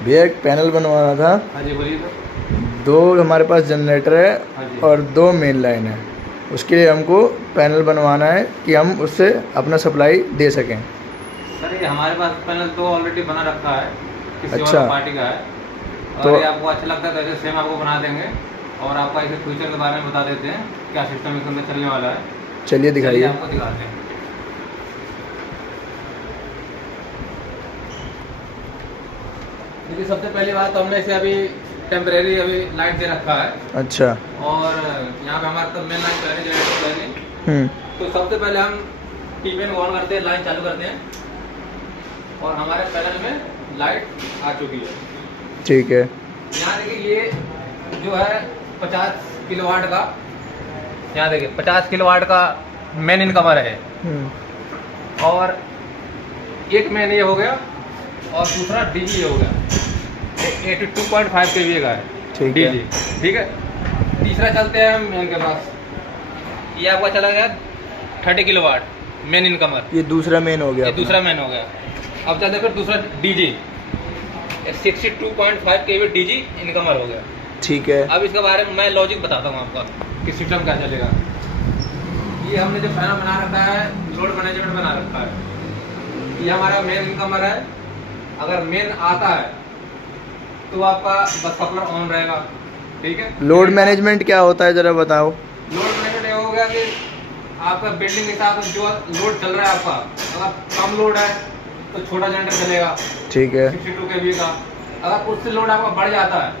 भैया एक पैनल बनवाना था। हाँ जी बोलिए सर। 2 हमारे पास जनरेटर हाँ है जी। और 2 मेन लाइन है। उसके लिए हमको पैनल बनवाना है कि हम उससे अपना सप्लाई दे सकें। सर ये हमारे पास पैनल तो ऑलरेडी बना रखा है, किसी अच्छा। और पार्टी का है। तो और ये आपको अच्छा लगता है तो ऐसे सेम आपको बना देंगे और आपका इसे फ्यूचर के बारे में बता देते हैं क्या सिस्टम इसके अंदर चलने वाला है। चलिए दिखाइए। आपको दिखाते हैं। देखिए सबसे पहली बात तो हमने इसे अभी टेम्परेरी अभी लाइट दे रखा है। अच्छा। और यहाँ पे हमारे तो मेन लाइन पहले जनरेटर पहले। तो सबसे पहले हम टीपेन ऑन करते हैं, लाइन चालू करते हैं और हमारे पैनल में लाइट आ चुकी है। ठीक है। यहाँ देखिए ये जो है 50 किलोवाट का, यहाँ देखिए 50 किलोवाट का मेन इनकमर है। और एक मेन ये हो गया और दूसरा डीजी हो गया, 82.5 kVA का है। ठीक है। डीजी ठीक है। तीसरा चलते हैं हम मेन के पास। ये आपका चला गया 30 किलोवाट मेन इनकमर, ये दूसरा मेन हो गया। ये दूसरा मेन हो गया। अब चलते फिर दूसरा डीजी 62.5 kVA डीजी इनकमर हो गया। ठीक है। अब इसके बारे में मैं लॉजिक बताता हूँ आपका कि सिस्टम क्या चलेगा। ये हमने जो पैनल बना रखा है लोड मैनेजमेंट बना रखा है। ये हमारा मेन इनकमर है। अगर मेन आता है तो आपका बस कपलर ऑन रहेगा। ठीक है। लोड मैनेजमेंट क्या होता है जरा बताओ। लोड मैनेजमेंट ये हो गया कि आपका बिल्डिंग के हिसाब से जो लोड चल रहा है आपका, अगर कम लोड है तो छोटा जनरेटर चलेगा। ठीक है। 62 kVA का। अगर उससे लोड आपका बढ़ जाता है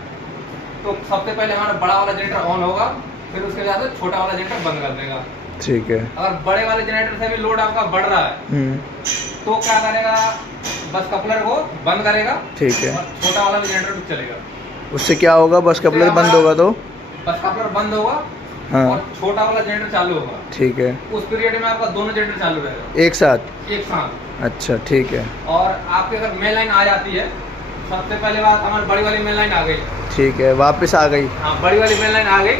तो सबसे पहले हमारा बड़ा वाला जनरेटर ऑन होगा, फिर उसके बाद छोटा वाला जनरेटर बंद कर देगा। ठीक है। अगर बड़े वाले जनरेटर से भी लोड आपका बढ़ रहा है तो क्या करेगा, बस कपलर को बंद करेगा। ठीक है। और छोटा वाला भी जनरेटर भी चलेगा। उससे क्या होगा, बस कपलर बंद होगा तो? बस कपलर बंद होगा हाँ। और छोटा वाला जनरेटर चालू होगा। ठीक है। उस पीरियड में आपका दोनों जनरेटर चालू रहेगा एक साथ? एक साथ। अच्छा ठीक है। और आपके अगर मेन लाइन आ जाती है, सबसे पहले बात हमारी बड़ी वाली मेन लाइन आ गई। ठीक है, वापस आ गई। हाँ बड़ी वाली मेन लाइन आ गई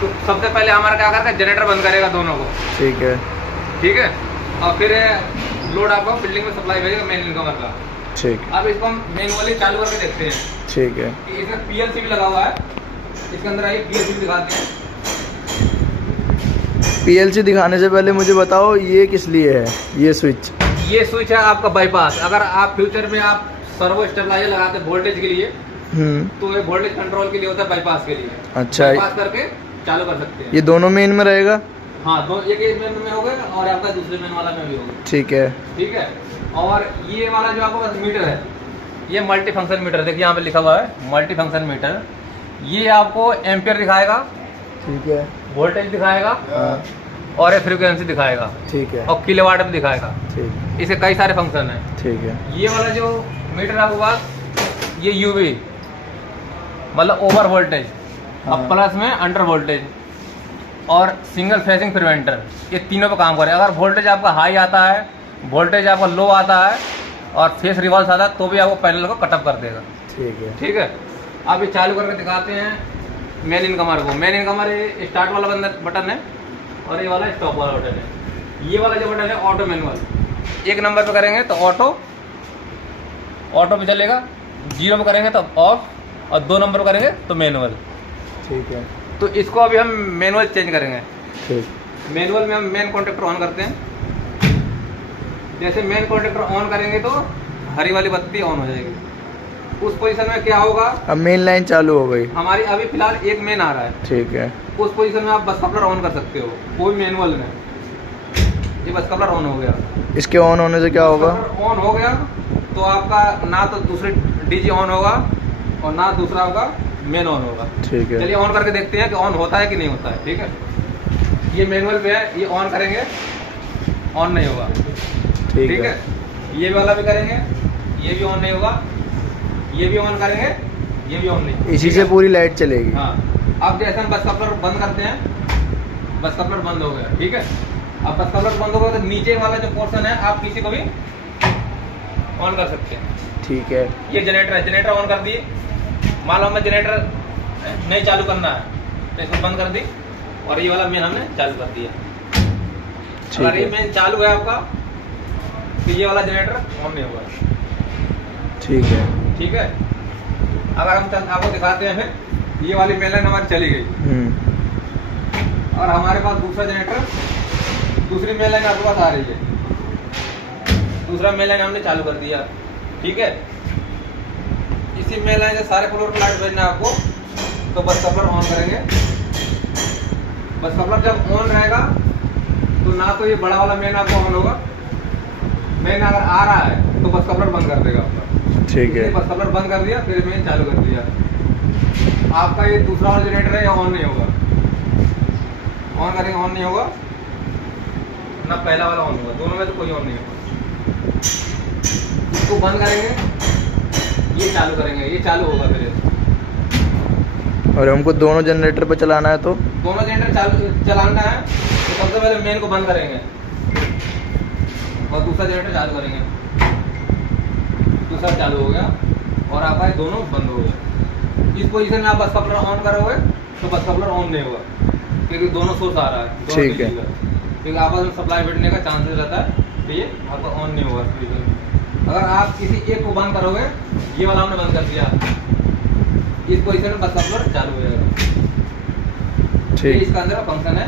तो सबसे पहले हमारा क्या करता है, जनरेटर बंद करेगा दोनों को। ठीक है। ठीक है। और फिर लोड आपको बिल्डिंग में सप्लाई भेजेगा मेन इनकमर का। ठीक। अब इसको हम मैनुअली चालू करके देखते हैं। ठीक है। कि इसमें पीएलसी भी लगा हुआ है। इसके अंदर आइए पीएलसी भी दिखाते हैं। पीएलसी दिखाने से पहले मुझे बताओ ये किस लिए है ये स्विच? ये स्विच है आपका बाईपास। अगर आप फ्यूचर में आप सर्वो स्टेबलाइजर लगाते हैं वोल्टेज के लिए तो ये वोल्टेज कंट्रोल के लिए होता है, बाईपास के लिए। अच्छा। बाईपास करके चालू कर सकते हैं। ये दोनों मेन में रहेगा? हाँ दो, एक मेन में होगा और आपका दूसरे मेन वाला में भी होगा। ठीक है। ठीक है। और ये वाला जो आपका मीटर है ये मल्टी फंक्शन मीटर, देखिए यहाँ पे लिखा हुआ है मल्टी फंक्शन मीटर। ये आपको एम्पियर दिखाएगा। ठीक है। वोल्टेज दिखाएगा। हाँ। और ये फ्रीक्वेंसी दिखाएगा। ठीक है। और किलोवाट में दिखाएगा। ठीक। इसे कई सारे फंक्शन है। ठीक है। ये वाला जो मीटर है आपके पास ये यूवी मतलब ओवर वोल्टेज, अब प्लस में अंडर वोल्टेज और सिंगल फेसिंग प्रिवेंटर, ये तीनों पे काम करे। अगर वोल्टेज आपका हाई आता है, वोल्टेज आपका लो आता है और फेस रिवॉल्स आता है तो भी आपको पैनल को कटअप कर देगा। ठीक है। ठीक है। अब ये चालू करके दिखाते हैं मेन इनकमर को। मेन इनकमर ये स्टार्ट वाला बटन है और ये वाला स्टॉप वाला बटन है। ये वाला जो बटन है ऑटो मैनुअल। 1 नंबर पे करेंगे तो ऑटो पे चलेगा, 0 पे करेंगे तो ऑफ और 2 नंबर पे करेंगे तो मैनुअल। ठीक है। तो इसको अभी हम मैनुअल चेंज करेंगे। ठीक। मैनुअल में हम मेन कॉन्टेक्टर ऑन करते हैं। जैसे मेन कॉन्टेक्टर ऑन करेंगे तो हरी वाली बत्ती ऑन हो जाएगी। उस पोजीशन में क्या होगा, अब मेन लाइन चालू हो गई हमारी अभी फिलहाल एक मेन आ रहा है। ठीक है। उस पोजीशन में आप बस कपलर ऑन कर सकते हो कोई मैनुअल में। ये बस कपलर ऑन हो गया। इसके ऑन होने से क्या होगा? ऑन हो गया तो आपका ना तो दूसरे डीजी ऑन होगा और ना दूसरा होगा मेन ऑन होगा। ठीक है। चलिए ऑन करके देखते हैं कि ऑन होता है कि नहीं होता है। ठीक है। ये मैनुअल पे है, ये ऑन करेंगे ऑन नहीं होगा। ठीक है। ये वाला भी करेंगे ये भी ऑन नहीं होगा, ये भी ऑन करेंगे ये भी ऑन नहीं। इसी से पूरी लाइट चलेगी। हाँ। अब जैसे हम बस कपलर बंद करते हैं, बस कपलर बंद हो गया। ठीक है। अब बस कपलर बंद हो गया तो नीचे वाला जो पोर्शन है आप किसी को भी ऑन कर सकते हैं। ठीक है। ये जनरेटर है, जनरेटर ऑन कर दिए। मान लो हमें जनरेटर नहीं चालू करना है तो इसको बंद कर दी और ये वाला मेन हमने चालू कर दिया। अगर ये मेन चालू है आपका तो ये वाला जनरेटर ऑन नहीं होगा। ठीक है। ठीक है। अगर हम आपको दिखाते हैं फिर ये वाली मेन लाइन हमारी चली गई और हमारे पास दूसरा जनरेटर, दूसरी मेन लाइन आपके पास आ रही है। दूसरा मेन लाइन हमने चालू कर दिया, ठीक है। इसी मेन लाइन से सारे फ्लोर पर लाइट भेजना है आपको, तो बस कपलर ऑन करेंगे। बस कपलर जब ऑन रहेगा तो ना तो ये बड़ा वाला मेन आपको ऑन होगा, मेन अगर आ रहा है तो बस कपलर बंद कर देगा आपका, ठीक है। बस कपलर बंद कर दिया, फिर मेन चालू कर दिया। आपका ये दूसरा वाला जनरेटर है, ऑन नहीं होगा। ऑन करेंगे ऑन नहीं होगा, ना पहला वाला ऑन होगा, दोनों में तो कोई ऑन नहीं होगा। इसको बंद करेंगे, ये चालू करेंगे, ये चालू होगा फिर। और हमको दोनों जनरेटर पे चलाना है तो दोनों जनरेटर चलाना है तो सबसे पहले मेन को बंद करेंगे और दूसरा जनरेटर चालू करेंगे। दूसरा चालू हो गया और आपका ये दोनों बंद हो गए। इस पोजीशन में आप बस कपलर ऑन करोगे तो बस कपलर ऑन नहीं होगा, क्योंकि दोनों सोर्स आ रहा है, ठीक है। क्योंकि आपस में सप्लाई बैठने का चांसेस रहता है, तो ये आपका ऑन नहीं होगा। अगर आप किसी एक को बंद करोगे, ये वाला हमने बंद कर दिया, इस पोजीशन में बस कपलर चालू हो जाएगा, ये ठीक। इसका अंदर का फंक्शन है।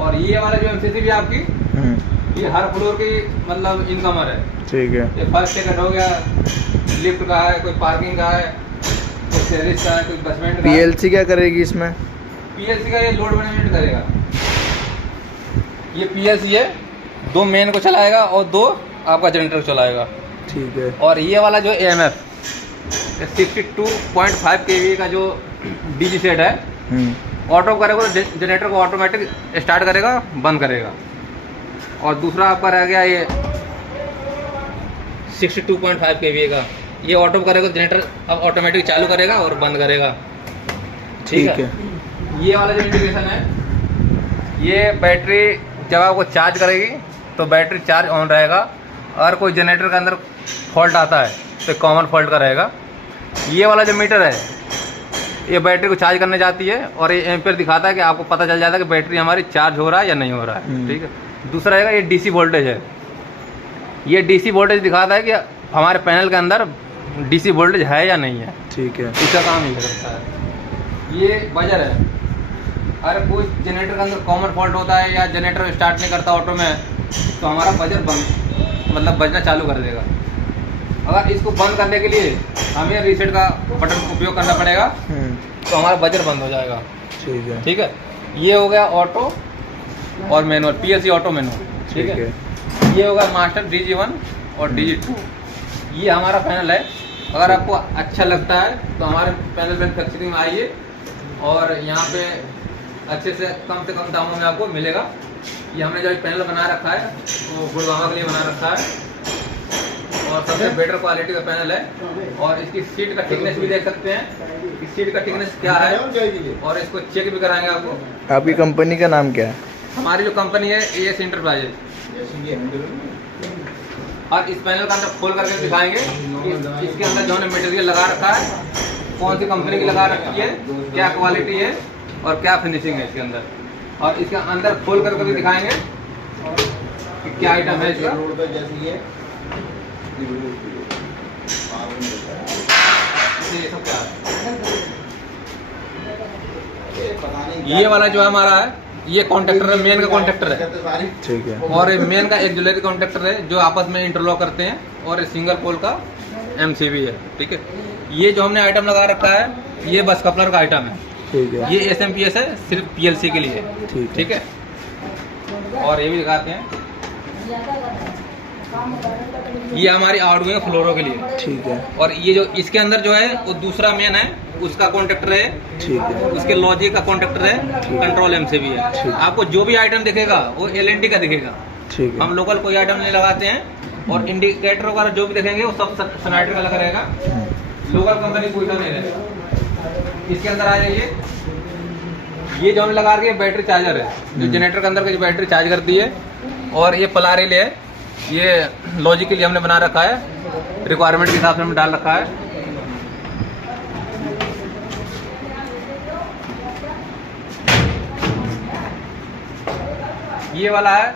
और ये वाला जो एमसीसी भी आपकी, ये हर फ्लोर की मतलब इनकमर है, ठीक है। ये फर्स्ट सेकंड हो गया, लिफ्ट का है, कोई पार्किंग का है, कोई टेरेस का है, कोई बेसमेंट का है। पीएलसी क्या करेगी इसमें? पीएलसी का ये लोड मैनेजमेंट करेगा। ये पीएलसी है, 2 मेन को चलाएगा और 2 आपका जनरेटर चलाएगा, ठीक है। और ये वाला जो एएमएफ 62.5 kV का जो डीजी सेट है, ऑटो करेगा तो जनरेटर को ऑटोमेटिक स्टार्ट करेगा, बंद करेगा। और दूसरा आपका रह गया ये 62.5 kVA का, ये ऑटो करेगा तो जनरेटर अब ऑटोमेटिक चालू करेगा और बंद करेगा, ठीक है। ये वाला जो इंडिकेशन है, ये बैटरी जब आपको चार्ज करेगी तो बैटरी चार्ज ऑन रहेगा। अगर कोई जनरेटर के अंदर फॉल्ट आता है तो कॉमन फॉल्ट का रहेगा। ये वाला जो मीटर है, ये बैटरी को चार्ज करने जाती है और ये एम्पियर दिखाता है कि आपको पता चल जाता है कि बैटरी हमारी चार्ज हो रहा है या नहीं हो रहा है, ठीक है। दूसरा रहेगा ये डीसी वोल्टेज है, ये डीसी वोल्टेज दिखाता है कि हमारे पैनल के अंदर डीसी वोल्टेज है या नहीं है, ठीक है। इसका काम ये करता है। ये बजर है, अगर कोई जनरेटर के अंदर कॉमन फॉल्ट होता है या जनरेटर स्टार्ट नहीं करता ऑटो में, तो हमारा बजर बंद मतलब बजना चालू कर देगा। अगर इसको बंद करने के लिए हमें रीसेट का बटन उपयोग करना पड़ेगा, तो हमारा बजर बंद हो जाएगा, ठीक है, ठीक है। ये हो गया ऑटो और मैनुअल, पीएलसी ऑटो मैनुअल, ठीक है। ये होगा मास्टर DG1 और DG2। ये हमारा पैनल है। अगर आपको अच्छा लगता है तो हमारे पैनल मैन्युफैक्चरिंग में आइए और यहाँ पे अच्छे से कम दामों में आपको मिलेगा। ये हमने जो पैनल बना रखा है वो गुड़गांव के लिए बना रखा है और सबसे बेटर क्वालिटी का पैनल है। और इसकी सीट का थिकनेस भी देख सकते हैं कि सीट का थिकनेस क्या है, और इसको चेक भी कराएंगे आपको। आपकी कंपनी का नाम क्या है? हमारी जो कंपनी है AS इंटरप्राइजेज। और इस पैनल का अंदर खोल करके दिखाएंगे इसके अंदर जो हमने मटेरियल लगा रखा है, कौन सी कंपनी की लगा रखी है, क्या क्वालिटी है और क्या फिनिशिंग है इसके अंदर। और इसके अंदर खोल करके भी दिखाएंगे कि क्या आइटम है इसका। ये सब क्या है? ये वाला जो हमारा है, ये कॉन्ट्रैक्टर है, मेन का कॉन्ट्रैक्टर है, ठीक है। और ये मेन का एक ज्वेलरी कॉन्ट्रैक्टर है जो आपस में इंटरलॉक करते हैं, और ये सिंगल पोल का MCB है, ठीक है। ये जो हमने आइटम लगा रखा है, ये बस कपलर का आइटम है, ठीक है। ये SMPS है, सिर्फ PLC के लिए, ठीक है। और ये भी दिखाते हैं, ये हमारी आउटगोइंग फ्लोरों के लिए, ठीक है। और ये जो इसके अंदर जो है वो दूसरा मेन है, उसका कॉन्ट्रैक्टर है, ठीक है। उसके लॉजिक का कॉन्ट्रैक्टर है, कंट्रोल MCB है। आपको जो भी आइटम दिखेगा वो LNT का दिखेगा, ठीक है। हम लोकल कोई आइटम नहीं लगाते हैं। और इंडिकेटर वगैरह जो भी दिखेंगे वो सब सनाइटर का लगा रहेगा, लोकल कंपनी कोई का नहीं रहेगा। इसके अंदर आ जाइए, ये जो हमने लगा रही है बैटरी चार्जर है, जो जनरेटर के अंदर की बैटरी चार्ज करती है। और ये पला रिले है, ये लॉजिक के लिए हमने बना रखा है, रिक्वायरमेंट के हिसाब से हमने डाल रखा है। ये वाला है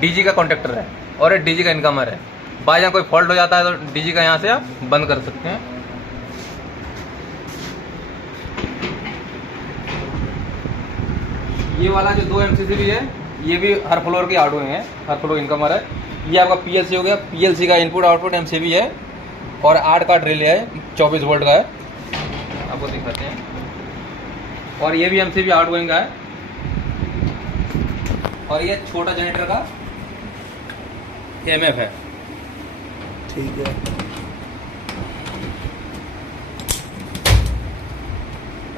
DG का कॉन्ट्रैक्टर है और ये DG का इनकमर है। बाई जहाँ कोई फॉल्ट हो जाता है तो DG का यहाँ से आप बंद कर सकते हैं। ये वाला जो 2 MCC भी है, ये भी हर फ्लोर की हार्डवेयर है, हर फ्लोर इनकमर है। ये आपका PLC हो गया, PLC का इनपुट आउटपुट MCB है और 8 का रिले है, 24 वोल्ट का है, आपको दिखाते हैं। और ये भी MCB आउटगोइंग का है। और ये छोटा जनरेटर का MF है। ठीक है।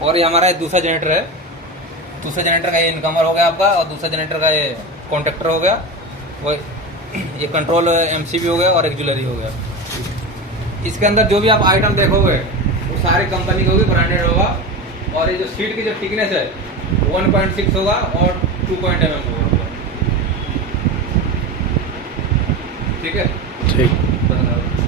और ये हमारा दूसरा जनरेटर है। दूसरे जनरेटर का ये इनकमर हो गया आपका, और दूसरा जनरेटर का ये कॉन्टेक्टर हो गया, वो ये कंट्रोल MCB हो गया और एक्जुलरी हो गया। इसके अंदर जो भी आप आइटम देखोगे वो सारी कंपनी का भी ब्रांडेड होगा। और ये जो सीट की जो थिकनेस है 1.6 होगा और 2 mm होगा। ठीक है, ठीक। बंद करो।